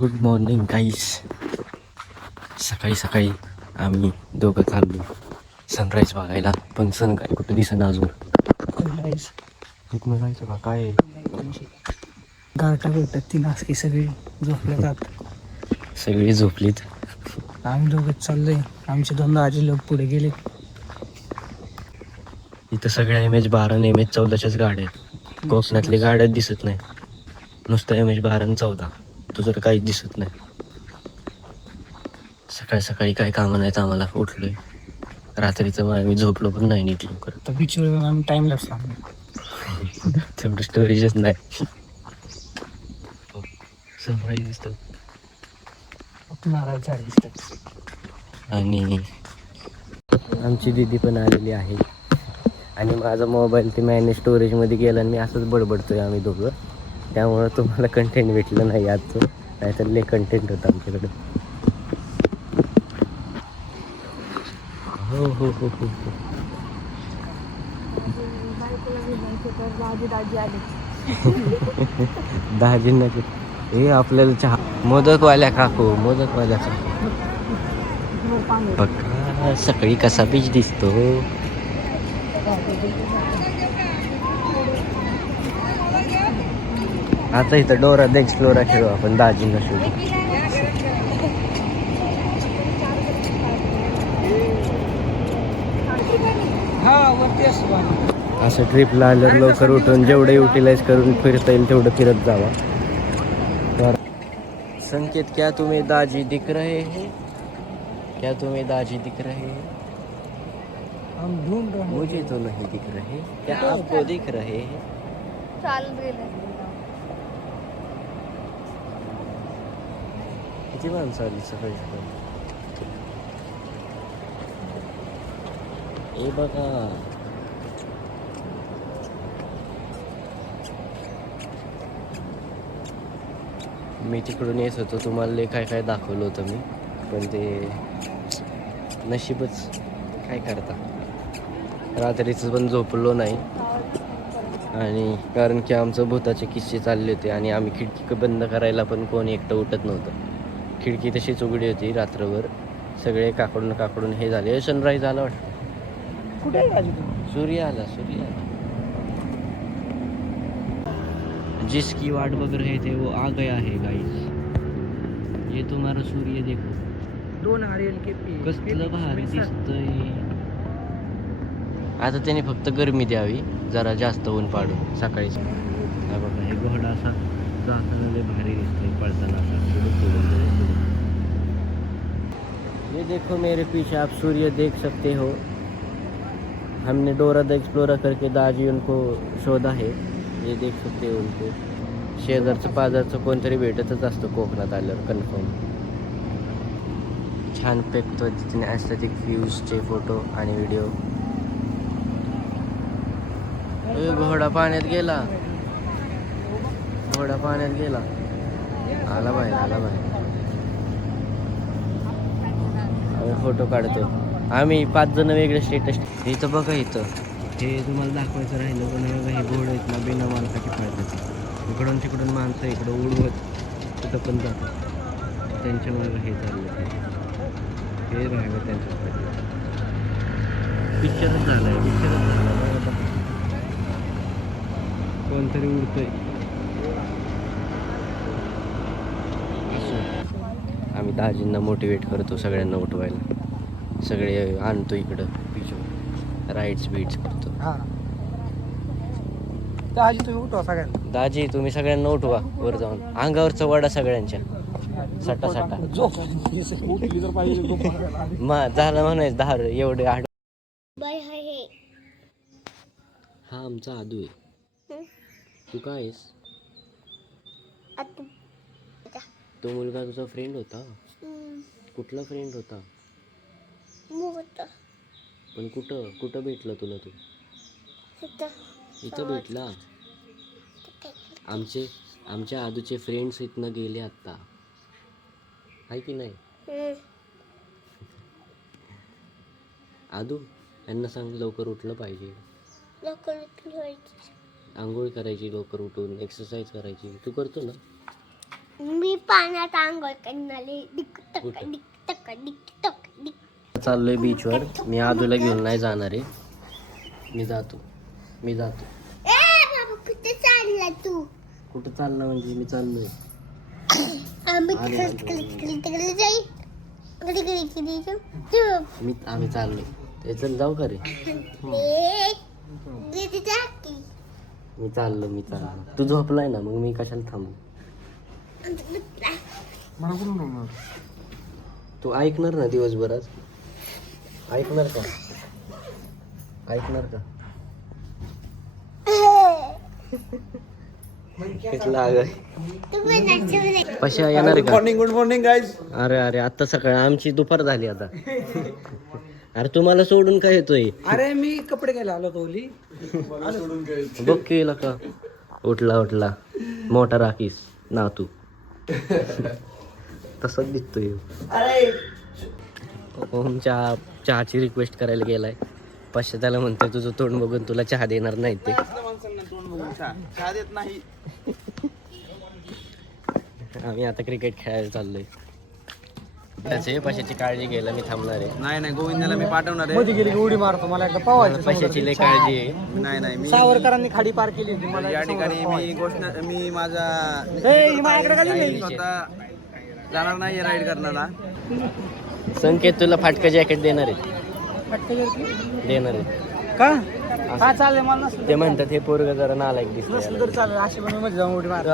Good morning गाईस. सकाळी सकाळी आम्ही दोघं चाललो सनराईज बघायला, पण सन काय कुठं दिसेना अजून. इथनं जायचं का काय? गारटा भेटत ती नासकी सगळी झोपल्या जात. सगळी झोपलीत. आम्ही दोघंच चाललोय. आमचे दोन दाजी लोक पुढे गेले. इथं सगळ्या MH12 आणि MH14च्याच गाड्या आहेत. कोकणातली गाड्याच दिसत नाही. नुसतं MH12 आणि 14. तुझं तर काहीच दिसत नाही. सकाळी सकाळी काय कामं नाहीत आम्हाला. उठलोय रात्रीचं, मग आम्ही झोपलो पण नाही नीट लवकर. तर बीचवर आम्ही टाइम लॅप्स तेवढं स्टोरेजच नाही. सनराईज दिसतं नारळ झाड दिसतात. आणि आमची दीदी पण आलेली आहे. आणि माझा मोबाईल ते मॅनेज स्टोरेजमध्ये गेला आणि मी असंच बडबडतोय आम्ही दोघं. त्यामुळं तुम्हाला कंटेंट भेटलं नाही आजचं, नाहीतर लय कंटेंट होतं आमच्याकडं. हो हो हो हो हो. दाजींना हे आपल्याला चहा, मोदकवाल्या काकू, मोदकवाल्या काकू बघा सकाळी कसा बीच दिसतो. आता इथं डोरा द एक्सप्लोरा खेळू आपण दाजींना शोधू. हा वरती असतो. असं ट्रिपला आल्यावर लवकर उठून जेवढं युटिलाइज करून फिरता येईल तेवढं फिरत जावा. संकेत, क्या तुम्हें दाजी दिख रहे हैं? क्या तुम्हें दाजी दिख रहे हैं? हम ढूंढ रहे हैं. मुझे तो नहीं दिख रहे. क्या आपको दिख रहे हैं? किती माणसं आली सकाळी सकाळी. हे बघा, मी तिकडून येत होतो, तुम्हाला लय काय काय दाखवलं होतं मी, पण ते नशीबच, काय करता. रात्रीचं पण झोपलो नाही. आणि कारण की आमचं भूताचे किस्से चालले होते आणि आम्ही खिडकी बंद करायला पण कोण एकटं उठत नव्हतं. खिडकी तशीच उघडी होती रात्रभर. सगळे काकडून हे झाले. सनराईज आला वाटतं. कुठे आहे दाजी तू? सूर्य आला. जिसकी वाट बघ रहे थे वो आ गया है गाइस. ये तुम्हारा सूर्य देखो. 2 नारियल के पीस. कसलं भारी दिसतंय. आता त्याने फक्त गरमी द्यावी, जरा जास्त ऊन पाडून सकाळीच. हा बघा, हे घोडा असा जाताना लय भारी दिसतोय, पळताना असा. ये देखो मेरे पीछे आप सूर्य देख सकते हो. हमने डोरा द एक्सप्लोरर करके दाजी उनको शोधा है. ये देख सकते हो उनको. शेजारचं पाजारचं कोणतरी भेटतच असतं कोकणात आल्यावर कन्फर्म. छान पद्धतीने ॲस्थेटिक व्ह्यूजचे फोटो आणि व्हिडिओ. घोडा पाण्यात गेला. आला बाहेर. आम्ही फोटो काढतो. आम्ही 5 जण वेगळे स्टेटस. इथं बघा, इथं हे तुम्हाला दाखवायचं राहिलं पण हे घोडं आहेत ना, बिना मालकाची पळतात. इकडून तिकडून माणसं इकडं उडवत कुठं पण जातात. त्यांच्यामुळे हे चाललं, हे राहिलं त्यांच्यासाठी. पिक्चरच झाला. कोणतरी उडतोय. आम्ही दाजींना मोटिवेट करतो सगळ्यांना उठवायला. सगळे आणतो इकडं बीचवर, राईड्स करतो. हा दाजी तुम्ही उठवा सगळ्यांना. दाजी तुम्ही सगळ्यांना उठवा वर जाऊन. अंगावरचा वडा सगळ्यांच्या सटा झोप झालं म्हणायचं 10 एवढे आठ. हा आमचा आदू आहे. तू काय आहेस? तो मुलगा तुझा फ्रेंड होता? कुठला फ्रेंड होता? पण कुठं भेटला तुला? तू इथं भेटला? आमच्या आदूचे फ्रेंड्स इथनं गेले आत्ता, आहे की नाही? आदू, यांना सांग लवकर उठलं पाहिजे. आंघोळ करायची लवकर उठून, एक्सरसाइज करायची. तू करतो ना? मी पाण्यात आंघोळ करणारे चाललोय बीचवर. मी आदूला घेऊन नाही जाणार आहे. मी जातो. कुठे चालला तू? कुठं चालला म्हणजे मी चाललोय. आम्ही आले, तिकडे जाई आम्ही चाललोय. ते चल जाऊ का रे? मी चाललो. तू झोपलाय ना, मग मी कशाला थांबू? तू ऐकणार ना दिवसभरात? ऐकणार का? पशा येणार का? Good morning guys. अरे आता सकाळ आमची दुपार झाली आता. अरे तुम्हाला सोडून काय येतोय? अरे मी कपडे घ्यायला आलो कोहली. बघ केला का? उठला मोठा राखीस ना तू. तसंच दिसतोय. ओम चहाची रिक्वेस्ट करायला गेलाय. पश्च त्याला म्हणतोय तुझं तोंड बघून तुला चहा देणार नाही ते. आम्ही आता क्रिकेट खेळायला चाललोय. त्याचे पशाची काळजी घ्यायला मी थांबणार आहे. नाही गोविंदाला मी पाठवणार आहे. मध्ये गेली की उडी मारतो, मला एकदा पावायचं. पशाची लय काळजी आहे. नाही मी सावरकरांनी खाडी पार केली होती मला. या ठिकाणी मी माझा माझ्याकडे खाली नाही. स्वतः जाणार नाही राईड करण्याला. संकेत तुला फाटका जॅकेट देणार आहे. का काय चाललंय मला नसलं ते म्हणतात हे पोरग जरा नालायक दिसतंय. नसलं तर चालेल. अशी पण मध्ये जाऊन उडी मार.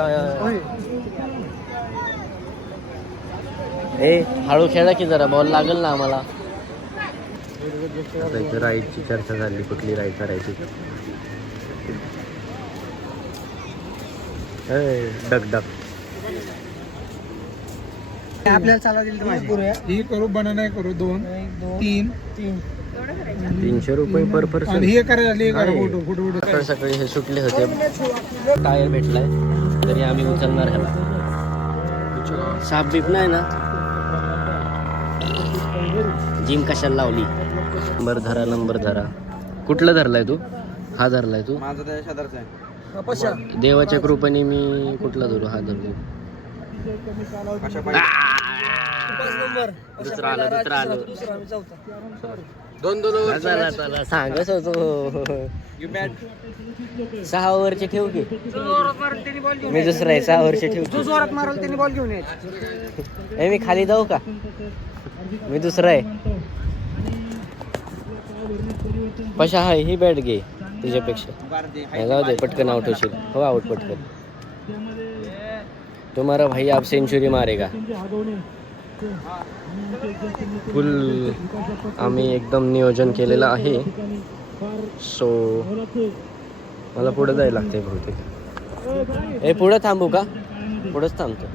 ए हळू खेळा की जरा, बॉल लागेल ना आम्हाला. आता इथं राईडची चर्चा झाली, कुठली राईड करायची. डक आपल्याला चालवा दिली तर माझी. ही करू बनाना करू 2 3 300 रुपये पर पर्सन. आणि हे करायला फोटो सकाळी सकाळी हे सुटले होते. टायर भेटलाय तरी आम्ही उचलणार ह्याला. साप बीप नाही ना? जिम कशाला लावली? नंबर धरा. कुठला धरलाय तू? हा धरलाय तू? माझा त्या शेजारचा आहे. पशा देवाच्या कृपेने मी कुठला धरू? हा धरू. दुसरा आलो. दोन चला सांगच होतो. 6 ओव्हरचे ठेवू की? मी दुसरा आहे. 6 ओव्हरचे ठेवू. जो जोरात मारल त्यांनी बॉल घेऊन यायचं. मी खाली जाऊ का? मी दुसरा आहे. पशा हाय ही बॅट घे तुझ्यापेक्षा. जाऊ दे, पटकन आउट होशील. हो आउट पटकन. तुम्हारा भाई आप सेंचुरी मारेगा. फुल आम्ही एकदम नियोजन केलेलं आहे. सो मला पुढे जायला लागते बहुतेक. ए पुढे थांबू का? पुढेच थांबतो.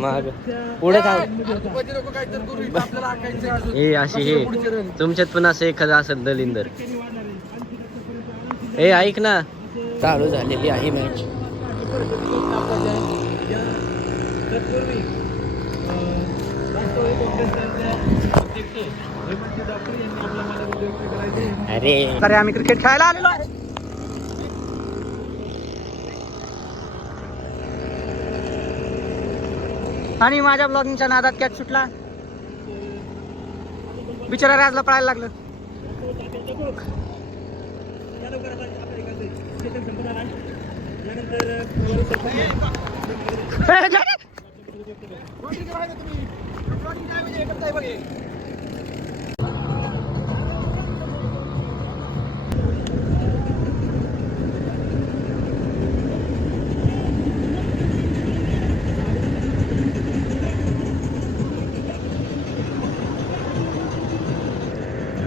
माग पुढे थांब. हे अशी हे तुमच्यात पण असं एखादं असेल दलिंदर. ए ऐक ना, चालू झालेली आहे मॅच. अरे आम्ही क्रिकेट खेळायला आलेलो आहे. आणि माझ्या ब्लॉगिंगच्या नादात कॅच सुटला. बिचारा राजला पळायला लागलं.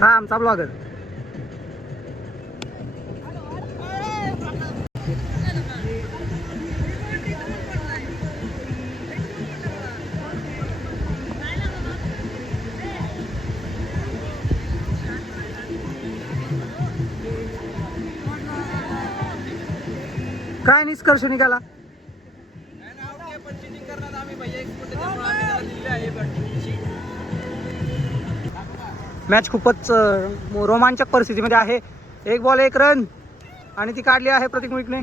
हा आमचा ब्लॉगर. काय निष्कर्ष निघाला? मॅच खूपच रोमांचक परिस्थितीमध्ये आहे. 1 बॉल 1 रन आणि ती काढली आहे प्रतीक मुळीकने,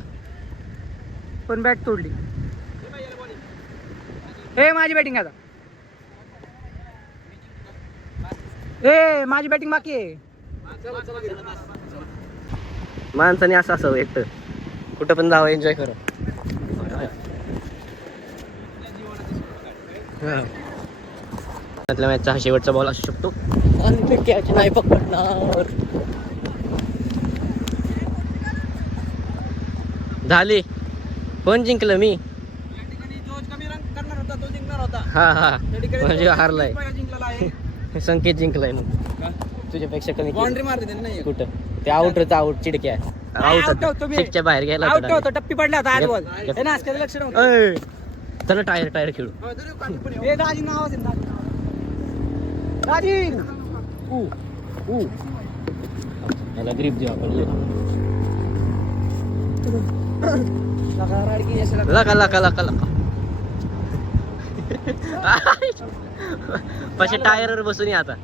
पण बॅट तोडली. ए माझी बॅटिंग आता. ए माझी बॅटिंग बाकी आहे. माणसाने असं असावं एकटं, कुठं पण जावं, एन्जॉय करा. त्यातल्या मॅचचा हा शेवटचा बॉल असू शकतो आणि मी कॅच नाही पकडणार. झाली. कोण जिंकलं? मी. हा हा म्हणजे हारलाय. संकेत जिंकलाय मग. तुझ्यापेक्षा कमी बाउंड्री मारली त्यांनी नाही. कुठं ते आउट आउट चिडक्या आउट सीटच्या बाहेर गेला होता. टप्पी पडला होता आत बॉल. लक्ष चला टायर खेळू. याला ग्रीप देऊ आपण. लका लका लका लका पाशी टायरवर बसून ये आता.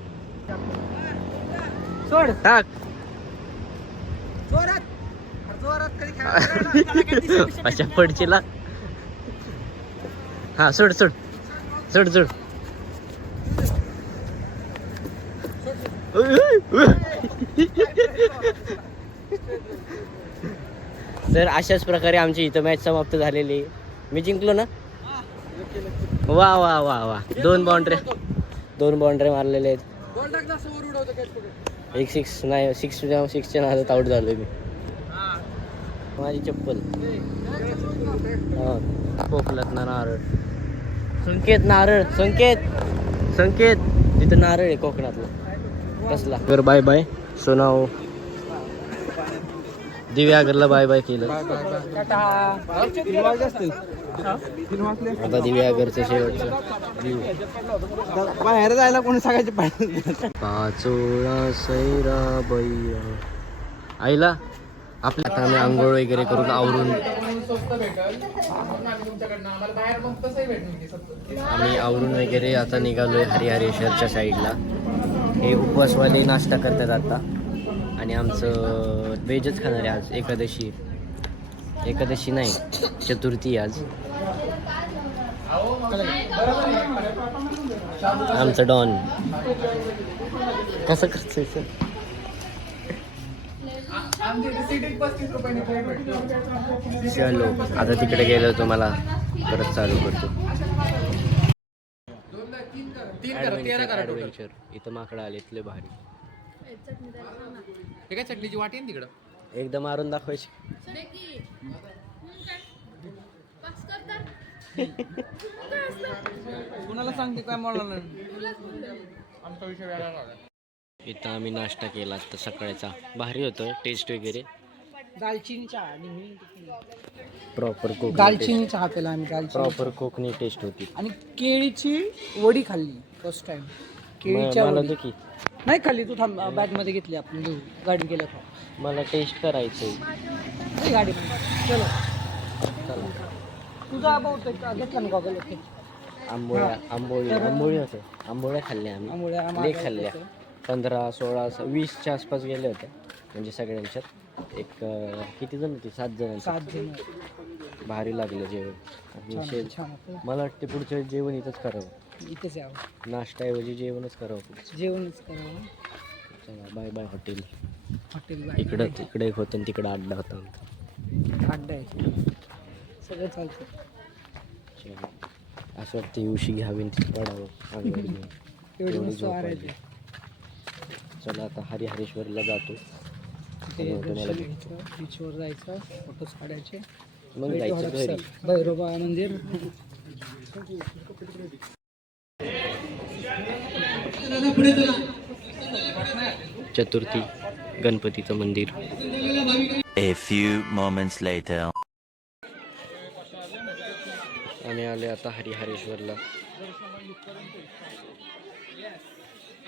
सोड टाक. अशा पडचीला. हा सोड सोड सोड सोड. तर अशाच प्रकारे आमची इथं मॅच समाप्त झालेली आहे. मी जिंकलो ना. वा वा वा वा. 2 बाउंड्री मारलेले आहेत. एक सिक्सच्या नादात आउट झालोय मी. माझी चप्पल पोपलात ना नारळ. संकेत तिथं नारळ आहे कोकणातला कसला. तर बाय बाय सोनाव. दिव्यागरला बाय बाय केलं. आता दिव्यागरचं शेवटचं बाहेर जायला कोणी सांगायचे पाहिजे. पाचोळा सैरा बैरा आईला आपल्या. आता आम्ही आंघोळ वगैरे करून आवरून वगैरे आता निघालोय हरिहरेश्वरच्या साईडला. हे उपवासवाले नाश्ता करतात आता आणि आमचं व्हेजच खाणार आहे आज. एकादशी नाही, चतुर्थी आज. आमचं डॉन कसं करतोय सर. चलो आता तिकडे गेलो तुम्हाला परत चालू करतो. ॲडव्हेंचर. इथं माकडं आले इथले भारी. काय चटणीची वाटी आहे तिकडं. एकदा मारून दाखवायची. कुणाला सांगते काय मला. इथं आम्ही नाश्ता केला तर सकाळचा भारी होतं. टेस्ट वगैरे दालचिनी चहा. प्रॉपर कोकणी. दालचिनी चहा पेला आम्ही. प्रॉपर कोकणी टेस्ट होती. आणि केळीची वडी खाल्ली फर्स्ट टाइम. केळीच्या मला वडी की नाही खाल्ली. तू थांब बॅग मध्ये घेतली आपण गाडी गेल्या का. मला टेस्ट करायचंय गाडी चलो. चला. तुझा अबाउट घेतला ना गॉगल. ओके. आंबोळी होतं. आंबोळ्या खाल्ल्या आम्ही. लई खाल्ल्या. 15, 16, 20च्या आसपास गेले होते म्हणजे सगळ्यांच्यात. एक किती जण होते? 7 जण. भारी लागलं जेवण. मला वाटते पुढच्या वेळेस जेवण इथंच करावं. इथेच यावं. नाश्त्याऐवजी जेवणच करावं. जेवणच करावं. चला बाय बाय हॉटेल. हॉटेल इकडे एक होतं आणि तिकडं अड्डा होता. अड्डा आहे. सगळं चालतं. असं वाटतं उशी घ्यावी तिथे पडावं. एवढी मस्त वारायची. चला आता हरिहरेश्वरला जातो. बीचवर जायचं, फोटोज काढायचे, मग जायचं घरी. भैरोबा मंदिर. चतुर्थी गणपतीचं मंदिर. A few moments later. आम्ही आले आता हरिहरेश्वरला.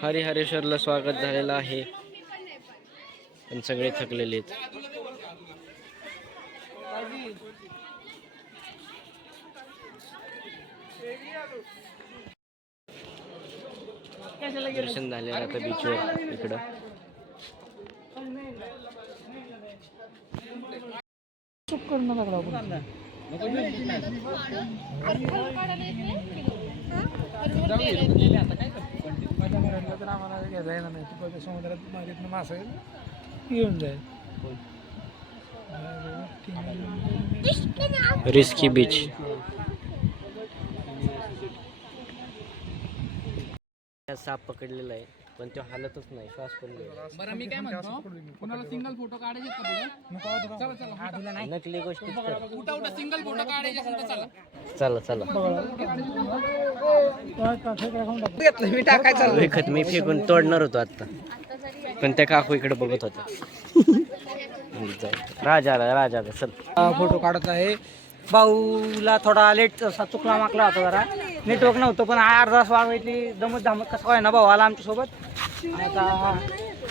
हरिहरेश्वरला स्वागत झालेलं आहे पण सगळे थकलेले आहेत. दर्शन झालेलं आता बीचवर इकडं. चुप करणं लागला. माझ्या घरातला तर आम्हाला घ्यायला येणार नाही तिकडे समुद्रात मारीतनं मासे घेऊन जाईल रिस्की बीच. साप पकडलेला आहे पण तो हालतच नाही, श्वास पण नाही. बरं मी काय म्हणतो, कुणाला सिंगल फोटो काढायचे का पुढे? चला चला नकली गोष्टी उठा उठा, सिंगल फोटो काढायचे असेल तर चला. चला चला. मी टाकायचं विकत मी फेकून तोडणार होतो आता, पण त्या काकू इकडे बघत होत्या. राजा आला चल. फोटो काढत आहे. भाऊला थोडा लेट असा चुकला माकला होता, जरा नेटवर्क नव्हतं, पण अर्धा तास वाढवायची दमत धामत कसं काय ना भाऊ आला आमच्यासोबत. आता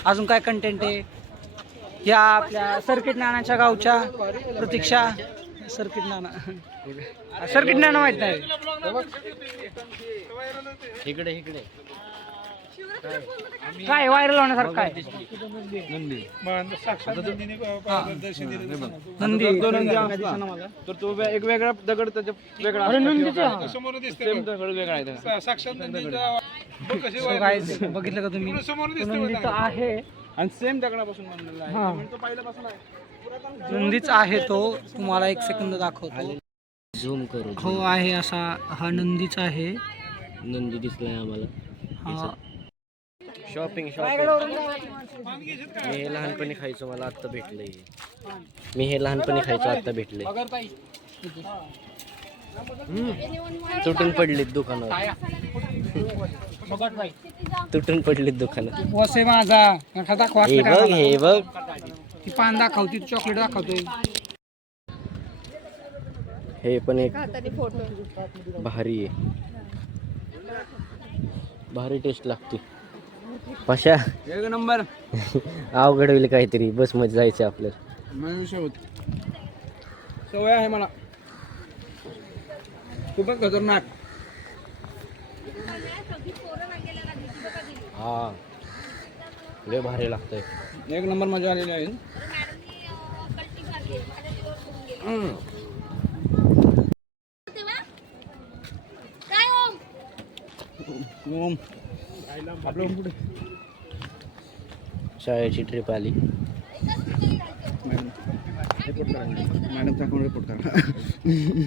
अजून काय कंटेंट आहे या आपल्या सर्किट नानाच्या गावच्या प्रतीक्षा. सर्किट नाना माहित नाही. इकडे इकडे काय व्हायरल होण्यासारखं काय नंदी तर तो एक वेगळा दगड त्याच्या वेगळा अरे नंदीचा समोर दिसते सेम दगड वेगळा आहे. साक्षात नंदीचा बघ कशी So guys, बघितलं का तुम्ही समोर तो दिसते नंदीचा आहे. आणि सेम दगडापासून बनलेला आहे. हा. म्हणजे तो पहिल्यापासून आहे. नंदीच आहे तो. तुम्हाला एक सेकंद दाखवतो. झूम करू. हो आहे असा हा नंदीच आहे. नंदी दिसलाय आम्हाला. हा शॉपिंग मी हे लहानपणी खायचो, मला आत्ता भेटलंय. मी हे लहानपणी खायचो, आत्ता भेटलंय. तुटून पडलीत दुकानावर, तुटून पडलीत दुकानात. वसे माझा नका दाखवा. हे बघ हे बघ. ती पान दाखवती, चॉकलेट दाखवतोय. हे पण एक भारी आहे, भारी टेस्ट लागते. पाशा एक नंबर. अवघड होईल काहीतरी, बस मध्ये जायचं आपल्याला. सवय आहे मला खूपच खतरनाक. हा लय भारी लागतंय. एक नंबर मजा आलेली आहे. ओम आपलं कुठे शाळेची ट्रिप आली. मॅडम दाखवून रिपोर्ट करा.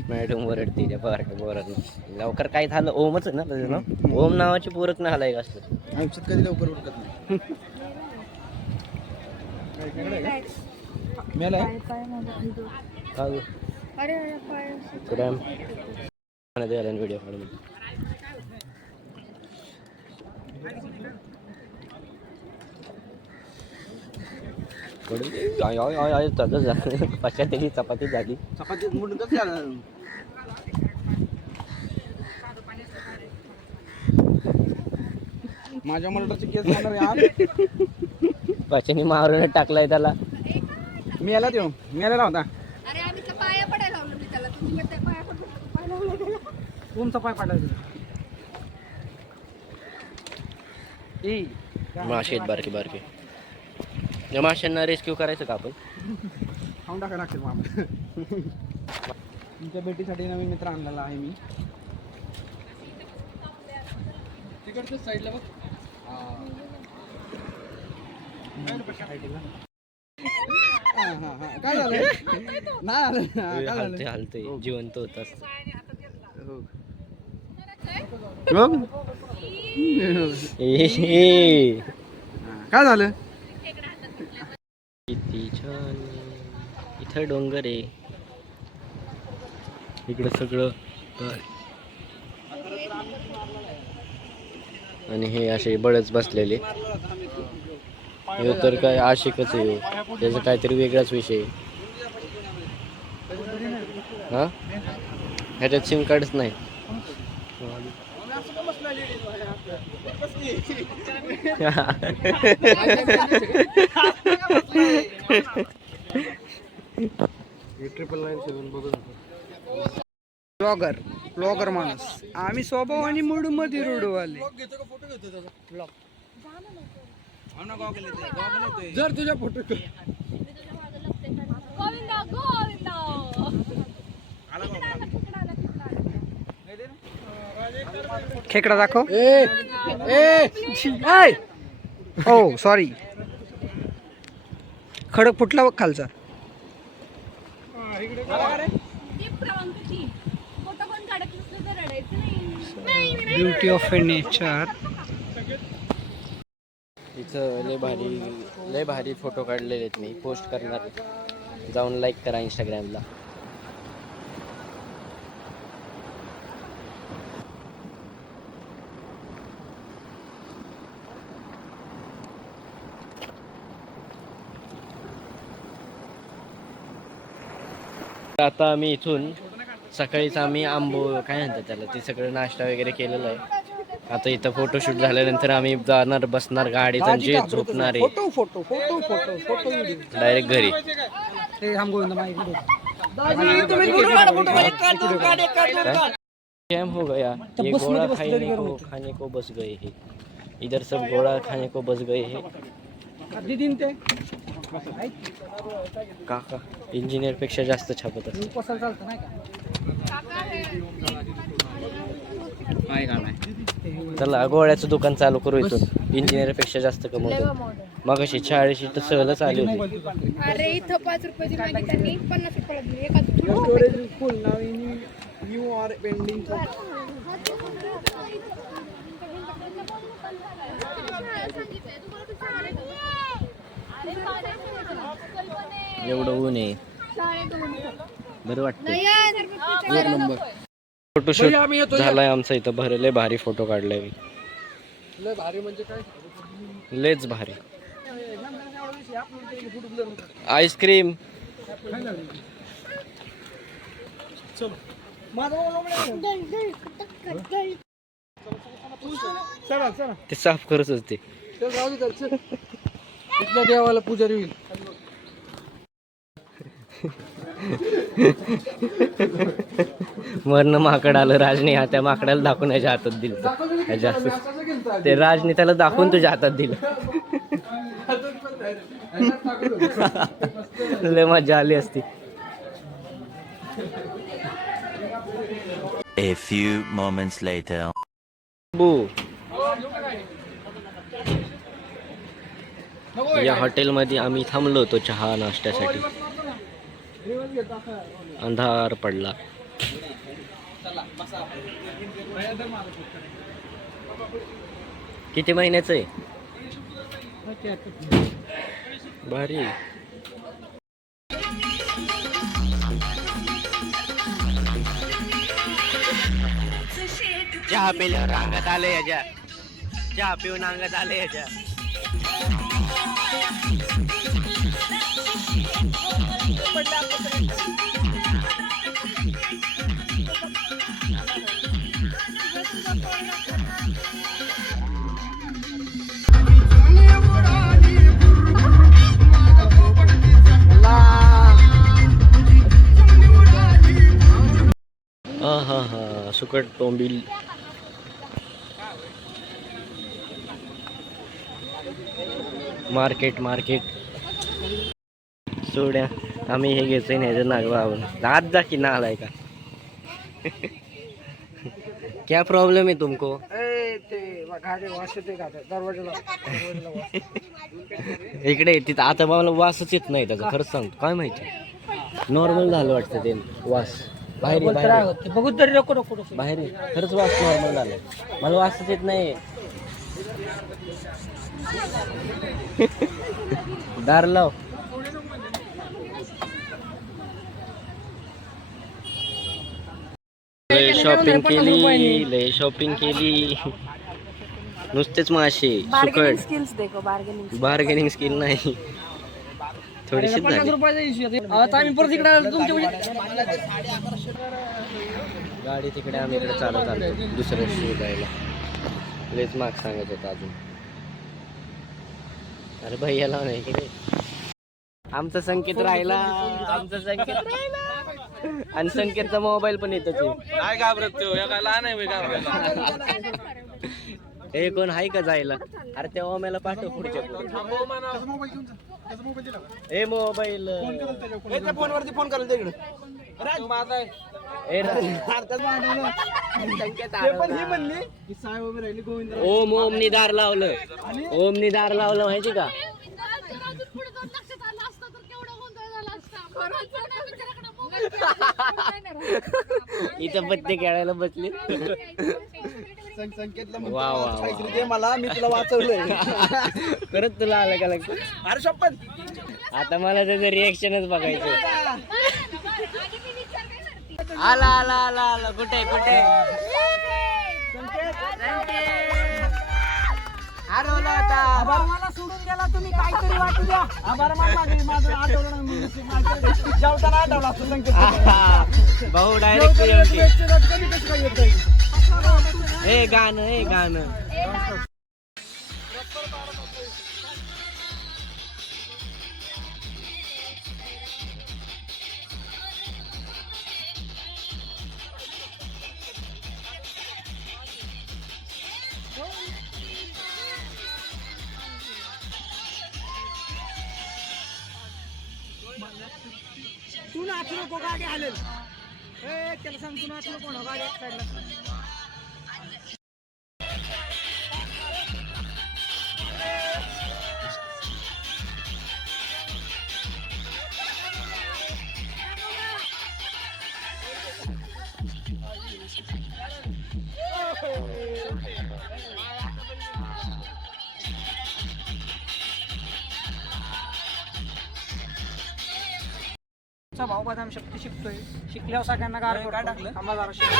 मॅडम वरडते त्या पोरांना. लवकर काय झालं? ओमच आहे ना त्याचं नाव. ओम नावाची पोरच नाही आलाय असलं. आयुष्यात कधी लवकर उरकत नाही. मेला का गं? कुठं द्यायला व्हिडिओ काढून. पाचशा त्याची चपाती झाली. चपाती मुंडकच झालं. माझ्या मर्डरची केस होणार यार. पाच्याने मारून टाकलाय त्याला. मी याला देऊ, मी याला होता. अरे आम्ही तर पाया पडायला लावलं मी त्याला. तुम्ही त्या पाया पडून कोणचा पाय पाडायचा? मासे आहेत बारके बारके. या माशांना रेस्क्यू करायचं का आपण? खाऊन टाकायला लागतील मग. तुमच्या भेटीसाठी नवीन मित्र आणलेला आहे मी. तिकडच्या साईडला बघ. काय झालं? नाही आलं. काय झालं? हलते हलते जिवंत होत असत. काय झालं? किती छान. इथं डोंगर आहे, इकडं सगळं. आणि हे असे बळच बसलेले. हे तर काय आशिकच आहे, त्याचा काहीतरी वेगळाच विषय. हा ह्याच्यात सिम कार्डच नाही. ब्लॉगर माणूस आम्ही स्वभावाने मूड मध्ये रुडवाले. जर तुझ्या फोटो खेकडा दाखव. हो सॉरी, खडक फुटला बघ खालचा. फोटो पण काढत नसलं तर रडायचं नाही. Beauty of nature. इथं लय भारी फोटो काढलेले आहेत. मी पोस्ट करणार, जाऊन लाईक करा इंस्टाग्रामला. आता आम्ही इथून सकाळीच आम्ही काय म्हणतात त्याला, ते सगळं नाश्ता वगैरे केलेला आहे. आता इथं फोटोशूट झाल्यानंतर आम्ही जाणार, बसणार गाडीत आणि जे झोपणार आहे photo photo photo photo photo direct घरी. कैम हो गया ये घोड़ा खाने को बस गए हैं, इधर सब घोड़ा खाने को बस गए हैं. काका इंजिनियर पेक्षा जास्त छापत असत. चला गोळ्याचं दुकान चालू करू इथून, इंजिनियर पेक्षा जास्त कमवतो. मग अशी 40 तर सहलच आली होती. अरे इथं 5 रुपयाची मागे त्यांनी 50 रुपयाला दिली. एका यू आर पेंडिंग. एवढं ऊन आहे, बरं वाटतं. एक नंबर फोटोशूट झालाय आमचा इथं, भरले भारी फोटो काढलाय मी. लय भारी म्हणजे काय, लेच भारी. आईस्क्रीम ते साफ करत होते. इथल्या देवाला पुजारी होईल. मरण माकड आलं, राजने त्या माकडाला दाखवून याच्या हातात दिलं. ते राजने त्याला दाखवून तुझ्या हातात दिलं. लय मजा आली असती. A few moments later. या हॉटेलमध्ये आम्ही थांबलो होतो चहा नाश्त्यासाठी. अंधार पडला. किती महिन्याचं आहे? भारी. चहा पिल्यावर अंगात आलं याच्या, चहा पिऊन अंगात आलं याच्या. हा सुकट टोंबिल. मार्केट सोड्या आम्ही हे घ्यायचंय नाही नागवाहून. आज जा की नालाय का. क्या प्रॉब्लेम है तुमको? इकडे तिथं आता मला वासच येत नाही त्याचा, खरंच सांगतो. काय माहिती, नॉर्मल झालं वाटतं ते वास. बाहेर बघू तरी नको नको बाहेर खरंच वास नॉर्मल झालं, मला वासच येत नाही. दार लाव. लय शॉपिंग केली. नुसतेच मासे सुकट. बार्गेनिंग स्किल नाही, थोडीशी झाली. गाडी तिकडे, आम्ही इकडे चालत आलो दुसऱ्या शोधायला. लयच मार्क सांगत होता अजून. अरे भैयाला नाही की आमचा संकेत राहिला, आणि संकेतचा मोबाईल पण येतो. काय घाबरत तो, काय लहान आहे हे कोण आहे का जायला? अरे त्या ओम्याला पाठव पुढच्या. हे मोबाईल फोनवरती फोन करायला तिकडे. ए, राज. ते पण ही म्हणली की साय उभी राहिली गोविंद ओमनी दार लावलं ओमनी दार लावलं माहिती का इथं पत्ते खेळायला बसले संकेतला वा, वा, वा. काहीतरी दे मला मी तुला वाचवलंय परत तुला आलं का लक्षात? अरे शपथ आता मला त्याचं रिएक्शनच बघायचं आला आला आला आला कुठे कुठे हरवला होता मला सोडून गेला तुम्ही काहीतरी वाटू द्या आभार मान मागे माझं आठवलं नाही म्हणून जेवताना आठवला असतो संकेत आहा, भाऊ डायरेक्ट कधी काय येतोय हे गाणं हे गाणं तू नाचू नको गाडी हालेल त्याला सांग तू नाचू नको ना गाडी साईडला भाऊ बदाम शक्ती शिकतोय शिकल्यावर सगळ्यांना गार काय टाकलं थांबा जरा शिकू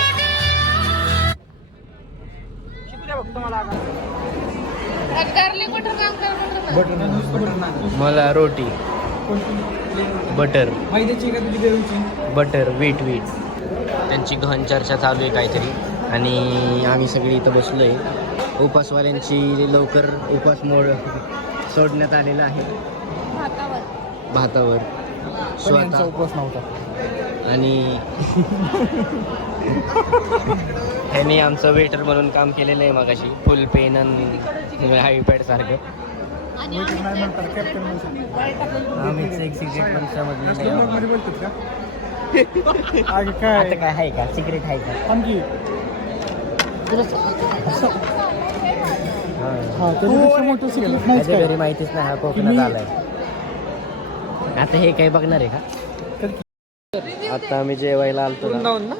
द्या फक्त मला गार्लिक बटर काम कर मला रोटी बटर मैद्याची का तुझी बेरूची बटर वीट वीट त्यांची गहन चर्चा चालू आहे काहीतरी आणि आम्ही सगळी इथं बसलो आहे उपासवाल्यांची लवकर उपास मोड सोडण्यात आलेला आहे भातावर स्वतः उपवास नव्हता आणि ह्यांनी आमचं वेटर म्हणून काम केलेलं आहे मगाशी फुल पेन आणि आयपॅड सारखं आम्हीच एक सिक्रेट पण समजलेलं मध्ये बोलतात का आता काय आहे का सिक्रेट आहे का माझ्या घरी माहितीच नाही हा कोकणात आलाय आता हे काही बघणार आहे का आता आम्ही जेवायला आलतो ना. वृंदावन ना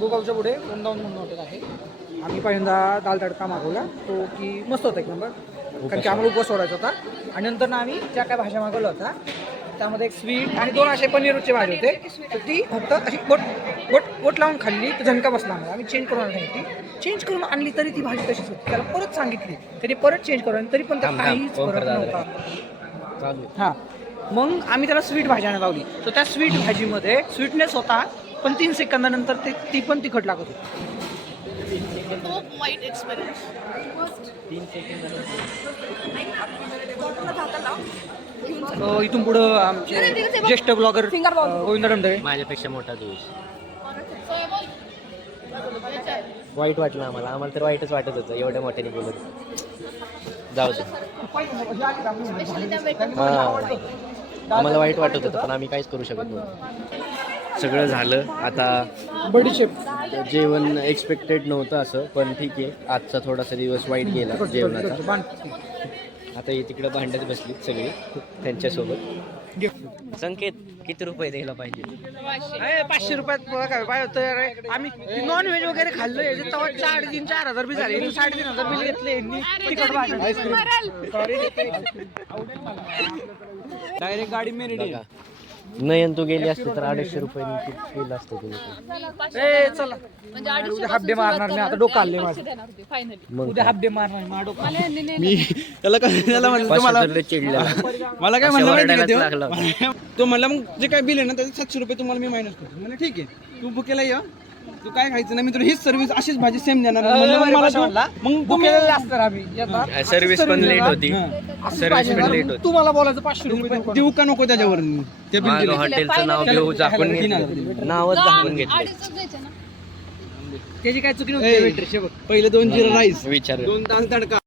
गोगावच्या पुढे वृंदावन म्हणून हॉटेल आहे आम्ही पहिल्यांदा दाल तडका मागवला तो की मस्त होता एक नंबर कारण की आम्हाला उपवास सोडायचा होता आणि नंतर ना आम्ही ज्या काय भाज्या मागवल्या होता त्यामध्ये एक स्वीट आणि 2 असे पनीरचे भाजी होते तर ती फक्त अशी बोट लावून खाल्ली तर झणका बसला आम्हाला आम्ही चेंज करून आणली चेंज करून आणली तरी ती भाजी तशीच होती त्याला परत सांगितली तरी परत चेंज करून तरी पण त्यात काहीच फरक नव्हता चालू हां मग आम्ही त्याला स्वीट भाजी आणायला लावली तर त्या स्वीट भाजीमध्ये स्वीटनेस होता पण 3 सेकंदानंतर ती पण तिखट लागत होती वाईट एक्सपिरियन्स इथून पुढं आमचे ज्येष्ठ ब्लॉगर गोविंद रमदळे माझ्यापेक्षा मोठा दिवस वाईट वाटलं आम्हाला तर वाईटच वाटत होतं एवढ्या मोठ्याने बोलत जाऊ दे आम्हाला वाईट वाटत होतं पण आम्ही काहीच करू शकत नव्हतो सगळं झालं आता बडीशेप जेवण एक्सपेक्टेड नव्हतं असं पण ठीक आहे आजचा थोडासा दिवस वाईट गेला जेवणाचा आता ही तिकडे भांडत बसलीत सगळी त्यांच्यासोबत संकेत किती रुपये द्यायला पाहिजे 500 रुपयात काय पाहिजे होतं आम्ही नॉन व्हेज वगैरे खाल्लं याचे तेव्हा 4,500-4,000 बी झाले 3,500 बिल घेतले यांनी तिखट भाजी डायरेक्ट गाडी मेरेडी बघा नयन तू गेली असते तर 250 रुपये केलं असतं तुला ए चला उद्या हाफ डे मारणार नाही आता डोकं आले माझं मग उद्या हाफ डे मारणार माझं डोकं मी त्याला म्हणलं तुम्हाला चिडला मला काय म्हणलं माहिती ओरडायलाच का लागला तो? तो म्हणला मग जे काय बिल आहे ना त्याचे 700 रुपये तुम्हाला मी मायनस करतो म्हणजे ठीक आहे तू बुकेला ये तू काय खायचं नाही मी तुला हीच सर्व्हिस अशीच भाजी सेम देणार म्हणलं मग मला तू- मग तू बुकेलेलं असतं आम्ही येतात सर्व्हिस पण लेट होती सर्व्हिस पण लेट होती तुम्हाला बोलायचं 500 रुपये देऊ का? देऊ का नको त्याच्यावर ते बिल मागं दिलं. हॉटेलचं नाव घेऊ झाकून घेतलं नावच झाकून घेतलं त्याची काय चुकी ए, नव्हती वेटरची बघ पहिले 2 जिरा राईस विचार 2 दाल तडका